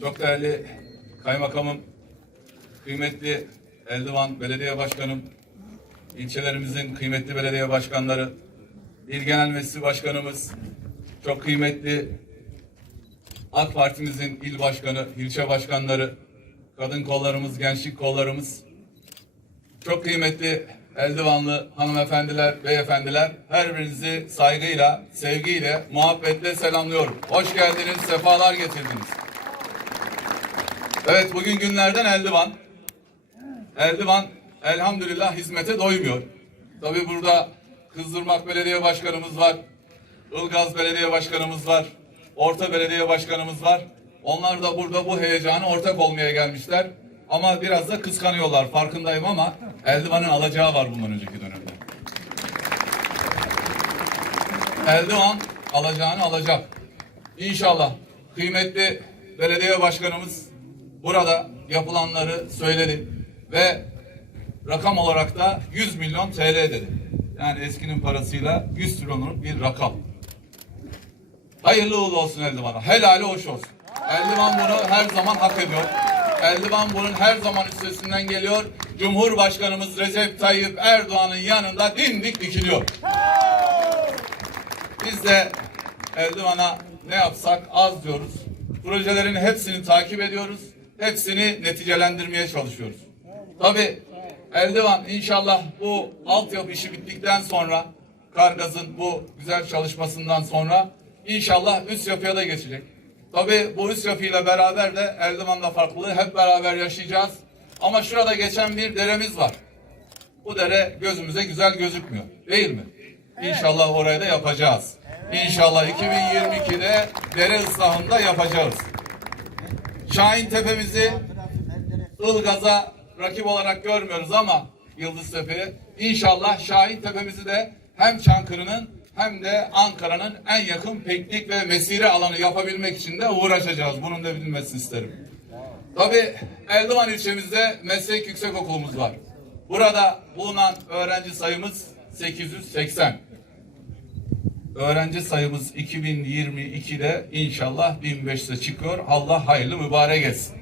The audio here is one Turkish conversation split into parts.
Çok değerli kaymakamım, kıymetli Eldivan Belediye Başkanım, ilçelerimizin kıymetli belediye başkanları, İl Genel Meclisi Başkanımız, çok kıymetli AK Parti'mizin il başkanı, ilçe başkanları, kadın kollarımız, gençlik kollarımız, çok kıymetli Eldivanlı hanımefendiler, beyefendiler, her birinizi saygıyla, sevgiyle, muhabbetle selamlıyorum. Hoş geldiniz, sefalar getirdiniz. Evet, bugün günlerden Eldivan. Eldivan elhamdülillah hizmete doymuyor. Tabii burada Kızdırmak Belediye Başkanımız var, Ilgaz Belediye Başkanımız var, Orta Belediye Başkanımız var. Onlar da burada bu heyecana ortak olmaya gelmişler. Ama biraz da kıskanıyorlar farkındayım ama Eldivan'ın alacağı var bundan önceki dönemde. Eldivan alacağını alacak. İnşallah kıymetli belediye başkanımız burada yapılanları söyledi ve rakam olarak da 100 milyon TL dedi. Yani eskinin parasıyla 100 trilyonluk bir rakam. Hayırlı uğurlu olsun Eldivan'a. Helali hoş olsun. Eldivan bunu her zaman hak ediyor. Eldivan bunun her zaman üstesinden geliyor. Cumhurbaşkanımız Recep Tayyip Erdoğan'ın yanında dimdik dikiliyor. Biz de Eldivan'a ne yapsak az diyoruz. Projelerin hepsini takip ediyoruz. Hepsini neticelendirmeye çalışıyoruz. Tabi Eldivan inşallah bu altyapı işi bittikten sonra Kargaz'ın bu güzel çalışmasından sonra inşallah üst yapıya da geçecek. Tabi bu yapıyla beraber de Eldivan'da farklılığı hep beraber yaşayacağız. Ama şurada geçen bir deremiz var. Bu dere gözümüze güzel gözükmüyor. Değil mi? İnşallah orayı da yapacağız. İnşallah 2022'de dere ıslahında yapacağız. Şahin Tepe'mizi Ilgaz'a rakip olarak görmüyoruz ama Yıldız Tepe'yi. İnşallah Şahin Tepe'mizi de hem Çankırı'nın hem de Ankara'nın en yakın piknik ve mesire alanı yapabilmek için de uğraşacağız. Bunun da bilinmesini isterim. Tabii Eldivan ilçemizde meslek yüksekokulumuz var. Burada bulunan öğrenci sayımız 880. Öğrenci sayımız 2022'de inşallah 1500'e çıkıyor. Allah hayırlı mübarek etsin.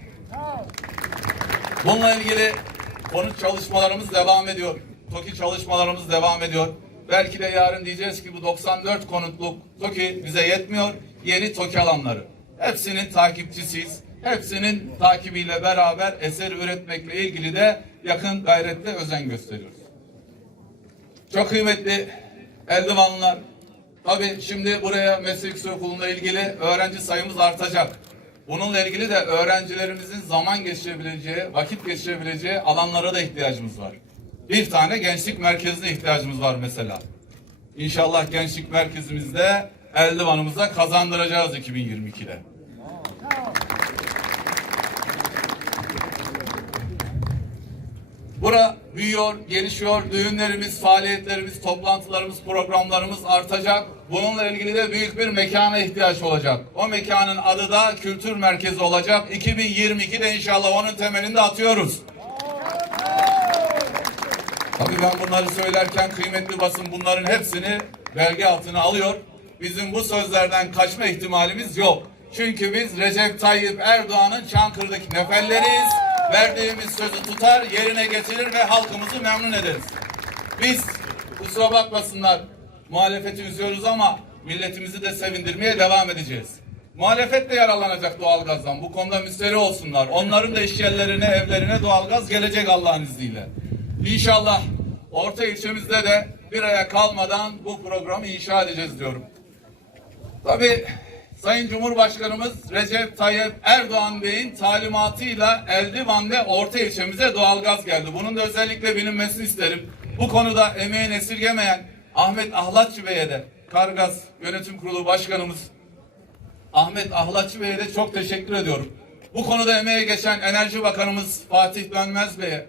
Bununla ilgili konut çalışmalarımız devam ediyor. TOKİ çalışmalarımız devam ediyor. Belki de yarın diyeceğiz ki bu 94 konutluk TOKİ bize yetmiyor. Yeni TOKİ alanları. Hepsinin takipçisiyiz. Hepsinin takibiyle beraber eser üretmekle ilgili de yakın gayretle özen gösteriyoruz. Çok kıymetli Eldivanlılar. Tabii şimdi buraya meslek okuluyla ilgili öğrenci sayımız artacak. Bununla ilgili de öğrencilerimizin zaman geçirebileceği, vakit geçirebileceği alanlara da ihtiyacımız var. Bir tane gençlik merkezine ihtiyacımız var mesela. İnşallah gençlik merkezimizde eldivanımıza kazandıracağız 2022'de. Bura büyüyor, gelişiyor. Düğünlerimiz, faaliyetlerimiz, toplantılarımız, programlarımız artacak. Bununla ilgili de büyük bir mekana ihtiyaç olacak. O mekanın adı da kültür merkezi olacak. 2022'de inşallah onun temelini de atıyoruz. Tabii ben bunları söylerken kıymetli basın bunların hepsini belge altına alıyor. Bizim bu sözlerden kaçma ihtimalimiz yok. Çünkü biz Recep Tayyip Erdoğan'ın Çankırı'daki neferleriyiz. Verdiğimiz sözü tutar, yerine getirir ve halkımızı memnun ederiz. Biz kusura bakmasınlar muhalefeti üzüyoruz ama milletimizi de sevindirmeye devam edeceğiz. Muhalefet de yararlanacak doğalgazdan. Bu konuda müsterih olsunlar. Onların da iş yerlerine, evlerine doğalgaz gelecek Allah'ın izniyle. İnşallah orta ilçemizde de bir aya kalmadan bu programı inşa edeceğiz diyorum. Tabii Sayın Cumhurbaşkanımız Recep Tayyip Erdoğan Bey'in talimatıyla Eldivan ve Orta ilçemize doğalgaz geldi. Bunun da özellikle bilinmesini isterim. Bu konuda emeğini esirgemeyen Ahmet Ahlatçı Bey'e de Kargaz Yönetim Kurulu Başkanımız Ahmet Ahlatçı Bey'e de çok teşekkür ediyorum. Bu konuda emeğe geçen Enerji Bakanımız Fatih Dönmez Bey'e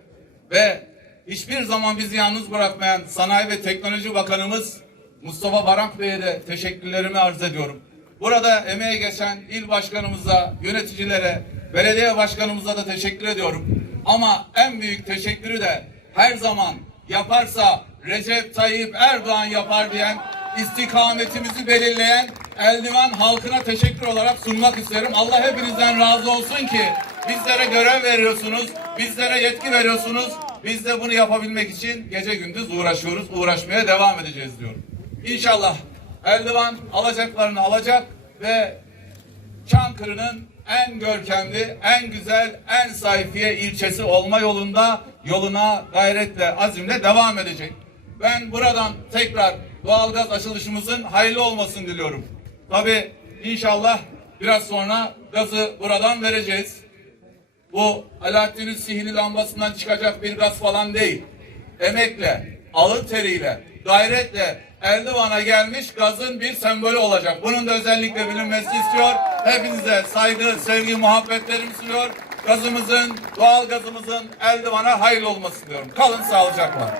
ve hiçbir zaman bizi yalnız bırakmayan Sanayi ve Teknoloji Bakanımız Mustafa Barank Bey'e de teşekkürlerimi arz ediyorum. Burada emeğe geçen il başkanımıza, yöneticilere, belediye başkanımıza da teşekkür ediyorum. Ama en büyük teşekkürü de her zaman yaparsa Recep Tayyip Erdoğan yapar diyen istikametimizi belirleyen eldiven halkına teşekkür olarak sunmak isterim. Allah hepinizden razı olsun ki bizlere görev veriyorsunuz, bizlere yetki veriyorsunuz. Biz de bunu yapabilmek için gece gündüz uğraşıyoruz, uğraşmaya devam edeceğiz diyorum. İnşallah eldiven alacaklarını alacak ve Çankırı'nın en görkemli, en güzel, en sayfiye ilçesi olma yolunda yoluna gayretle, azimle devam edecek. Ben buradan tekrar doğalgaz açılışımızın hayırlı olmasını diliyorum. Tabi inşallah biraz sonra gazı buradan vereceğiz. Bu Alaaddin'in sihirli lambasından çıkacak bir gaz falan değil. Emekle, alın teriyle, gayretle Erdoğan'a gelmiş gazın bir sembolü olacak. Bunun da özellikle bilinmesini istiyor. Hepinize saygı, sevgi, muhabbetlerimi sunuyor. Gazımızın, doğal gazımızın Erdoğan'a hayırlı olması diyorum. Kalın sağlıcakla.